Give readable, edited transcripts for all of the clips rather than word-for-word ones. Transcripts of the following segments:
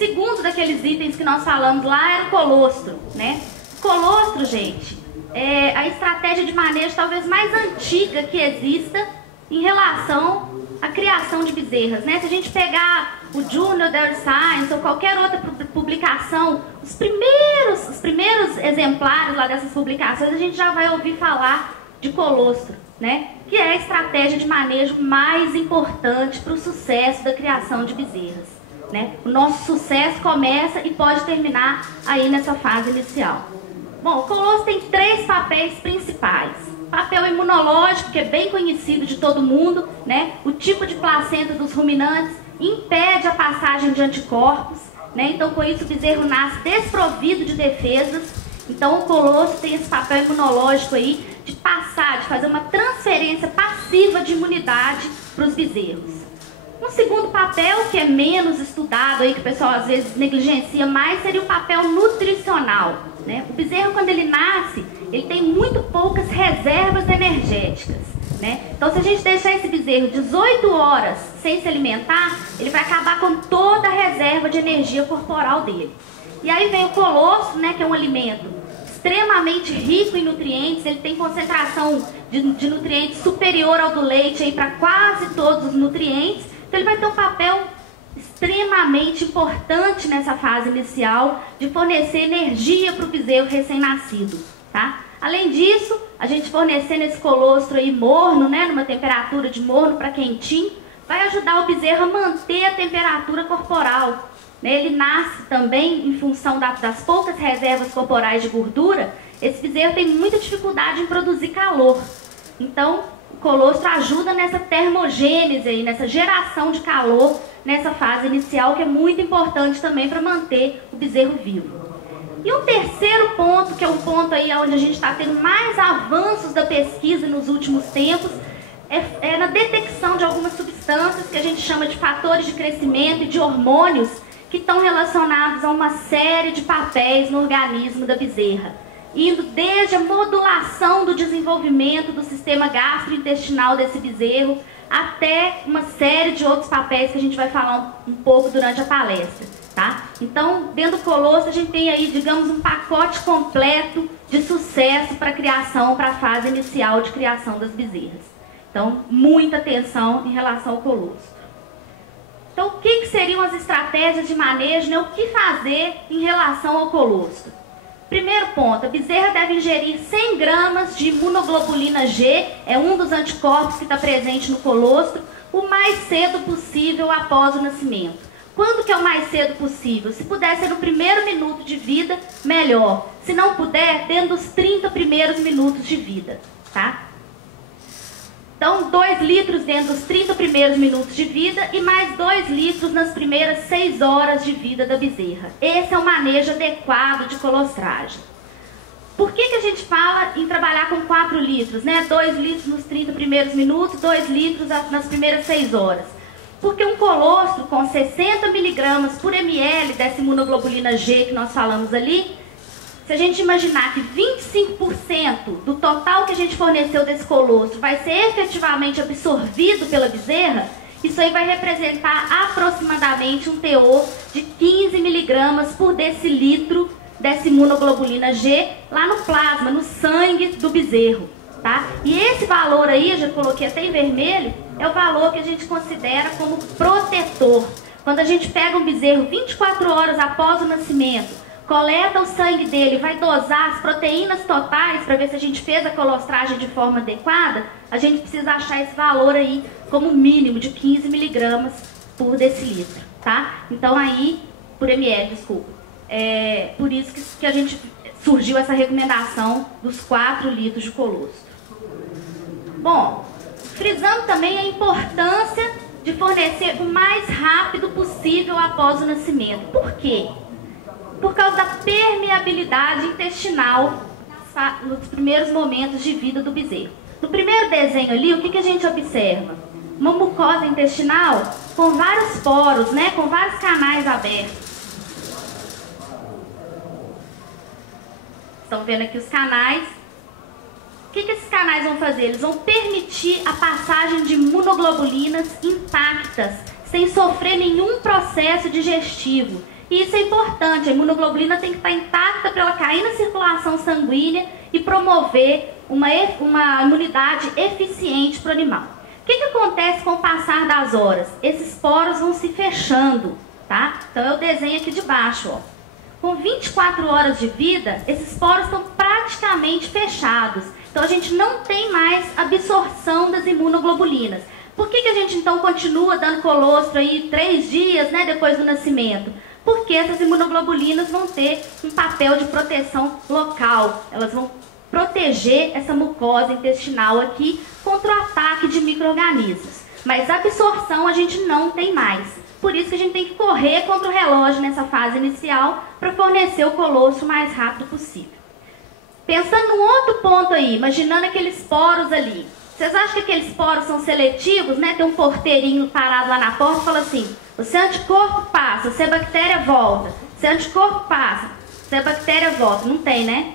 segundo daqueles itens que nós falamos lá era o colostro, né? Colostro, gente, é a estratégia de manejo talvez mais antiga que exista em relação à criação de bezerras, né? Se a gente pegar o Junior Dairy Science ou qualquer outra publicação, os primeiros exemplares lá dessas publicações, a gente já vai ouvir falar de colostro, né? Que é a estratégia de manejo mais importante para o sucesso da criação de bezerras, né? O nosso sucesso começa e pode terminar aí nessa fase inicial. Bom, o colostro tem 3 papéis principais. Papel imunológico, que é bem conhecido de todo mundo, né? O tipo de placenta dos ruminantes impede a passagem de anticorpos, né? Então, com isso, o bezerro nasce desprovido de defesas. Então, o colostro tem esse papel imunológico aí de passar, de fazer uma transferência passiva de imunidade para os bezerros. Um segundo papel, que é menos estudado, aí, que o pessoal às vezes negligencia mais, seria o papel nutricional, né? O bezerro, quando ele nasce, ele tem muito poucas reservas energéticas, né? Então, se a gente deixar esse bezerro 18 horas sem se alimentar, ele vai acabar com toda a reserva de energia corporal dele. E aí vem o colostro, né, que é um alimento extremamente rico em nutrientes, ele tem concentração de nutrientes superior ao do leite para quase todos os nutrientes. Então ele vai ter um papel extremamente importante nessa fase inicial de fornecer energia para o bezerro recém-nascido, tá? Além disso, a gente fornecendo esse colostro aí morno, né, numa temperatura de morno para quentinho, vai ajudar o bezerro a manter a temperatura corporal. Ele nasce também em função das poucas reservas corporais de gordura. Esse bezerro tem muita dificuldade em produzir calor. Então, o colostro ajuda nessa termogênese aí, nessa geração de calor nessa fase inicial, que é muito importante também para manter o bezerro vivo. E um terceiro ponto, que é um ponto aí onde a gente está tendo mais avanços da pesquisa nos últimos tempos, é na detecção de algumas substâncias que a gente chama de fatores de crescimento e de hormônios que estão relacionados a uma série de papéis no organismo da bezerra, indo desde a modulação do desenvolvimento do sistema gastrointestinal desse bezerro até uma série de outros papéis que a gente vai falar um pouco durante a palestra, tá? Então, dentro do colostro a gente tem aí, digamos, um pacote completo de sucesso para a criação, para a fase inicial de criação das bezerras. Então, muita atenção em relação ao colostro. Então, o que seriam as estratégias de manejo, né? O que fazer em relação ao colostro? Primeiro ponto, a bezerra deve ingerir 100 gramas de imunoglobulina G, é um dos anticorpos que está presente no colostro, o mais cedo possível após o nascimento. Quando que é o mais cedo possível? Se puder ser no primeiro minuto de vida, melhor. Se não puder, dentro dos 30 primeiros minutos de vida, tá? Então, 2 litros dentro dos 30 primeiros minutos de vida e mais 2 litros nas primeiras 6 horas de vida da bezerra. Esse é o manejo adequado de colostragem. Por que a gente fala em trabalhar com 4 litros, né? 2 litros nos 30 primeiros minutos, 2 litros nas primeiras 6 horas. Porque um colostro com 60 miligramas por ml dessa imunoglobulina G que nós falamos ali, se a gente imaginar que 25% do total que a gente forneceu desse colostro vai ser efetivamente absorvido pela bezerra, isso aí vai representar aproximadamente um teor de 15 miligramas por decilitro dessa imunoglobulina G lá no plasma, no sangue do bezerro, tá? E esse valor aí, eu já coloquei até em vermelho, é o valor que a gente considera como protetor. Quando a gente pega um bezerro 24 horas após o nascimento, coleta o sangue dele, vai dosar as proteínas totais para ver se a gente fez a colostragem de forma adequada, a gente precisa achar esse valor aí como mínimo de 15 miligramas por decilitro, tá? Então aí, por ml, desculpa. É por isso que a gente surgiu essa recomendação dos 4 litros de colostro. Bom, frisando também a importância de fornecer o mais rápido possível após o nascimento. Por quê? Por causa da permeabilidade intestinal nos primeiros momentos de vida do bezerro. No primeiro desenho ali, o que a gente observa? Uma mucosa intestinal com vários poros, né? Com vários canais abertos. Estão vendo aqui os canais. O que esses canais vão fazer? Eles vão permitir a passagem de imunoglobulinas intactas, sem sofrer nenhum processo digestivo. E isso é importante, a imunoglobulina tem que estar intacta para ela cair na circulação sanguínea e promover uma imunidade eficiente para o animal. O que acontece com o passar das horas? Esses poros vão se fechando, tá? Então eu desenho aqui de baixo, ó. Com 24 horas de vida, esses poros estão praticamente fechados. Então a gente não tem mais absorção das imunoglobulinas. Por que a gente então continua dando colostro aí 3 dias, né, depois do nascimento? Porque essas imunoglobulinas vão ter um papel de proteção local. Elas vão proteger essa mucosa intestinal aqui contra o ataque de micro-organismos. Mas a absorção a gente não tem mais. Por isso que a gente tem que correr contra o relógio nessa fase inicial para fornecer o colostro o mais rápido possível. Pensando num outro ponto aí, imaginando aqueles poros ali. Vocês acham que aqueles poros são seletivos, né? Tem um porteirinho parado lá na porta e fala assim: você é anticorpo, passa, você é bactéria, volta. Você é anticorpo, passa, você é bactéria, volta. Não tem, né?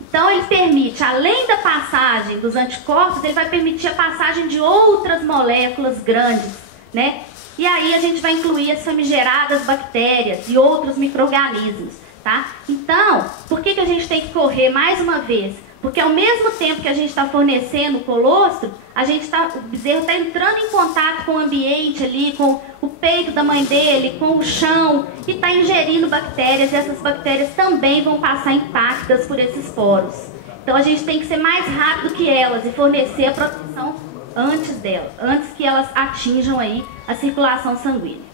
Então ele permite, além da passagem dos anticorpos, ele vai permitir a passagem de outras moléculas grandes, né? E aí a gente vai incluir as famigeradas bactérias e outros micro-organismos, tá? Então, por que a gente tem que correr mais uma vez? Porque ao mesmo tempo que a gente está fornecendo o colostro, o bezerro está entrando em contato com o ambiente ali, com o peito da mãe dele, com o chão, e está ingerindo bactérias, e essas bactérias também vão passar intactas por esses poros. Então a gente tem que ser mais rápido que elas e fornecer a proteção antes delas, antes que elas atinjam aí a circulação sanguínea.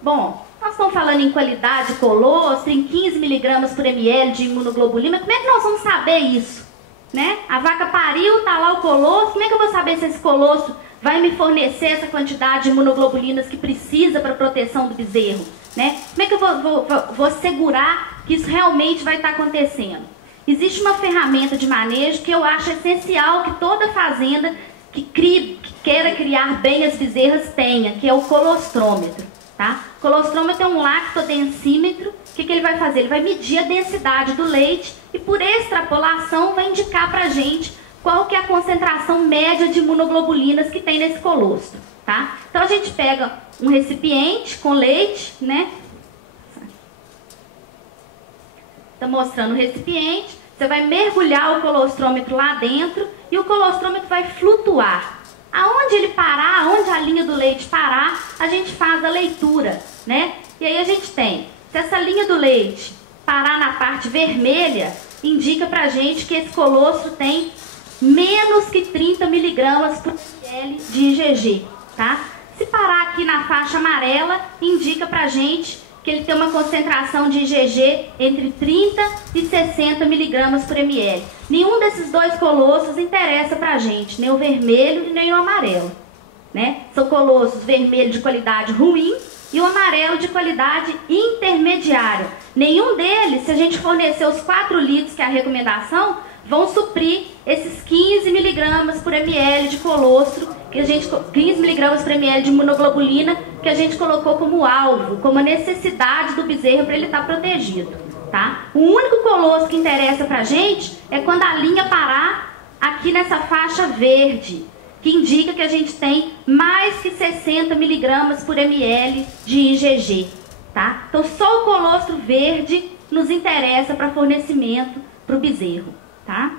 Bom, nós estamos falando em qualidade de colostro, em 15 mg por ml de imunoglobulina. Como é que nós vamos saber isso? Né? A vaca pariu, está lá o colostro. Como é que eu vou saber se esse colostro vai me fornecer essa quantidade de imunoglobulinas que precisa para a proteção do bezerro? Né? Como é que eu vou assegurar que isso realmente vai estar acontecendo? Existe uma ferramenta de manejo que eu acho essencial que toda fazenda que queira criar bem as bezerras tenha, que é o colostrômetro. Tá? O colostrômetro é um lactodensímetro. O que ele vai fazer? Ele vai medir a densidade do leite e, por extrapolação, vai indicar para a gente qual que é a concentração média de imunoglobulinas que tem nesse colostro. Tá? Então a gente pega um recipiente com leite, né? Está mostrando o recipiente. Você vai mergulhar o colostrômetro lá dentro e o colostrômetro vai flutuar. Aonde ele parar, aonde a linha do leite parar, a gente faz a leitura, né? E aí a gente tem, se essa linha do leite parar na parte vermelha, indica pra gente que esse colostro tem menos que 30 mg por ml de IgG, tá? Se parar aqui na faixa amarela, indica pra gente que ele tem uma concentração de IgG entre 30 e 60 mg por ml. Nenhum desses dois colostros interessa pra gente, nem o vermelho e nem o amarelo, né? São colostros vermelho de qualidade ruim e o amarelo de qualidade intermediária. Nenhum deles, se a gente fornecer os 4 litros, que é a recomendação, vão suprir esses 15 mg por ml de colostro, 15 mg por ml de imunoglobulina, que a gente colocou como alvo, como a necessidade do bezerro para ele estar protegido. Tá? O único colostro que interessa para a gente é quando a linha parar aqui nessa faixa verde, que indica que a gente tem mais que 60 mg por ml de IgG. Tá? Então só o colostro verde nos interessa para fornecimento para o bezerro. Tá?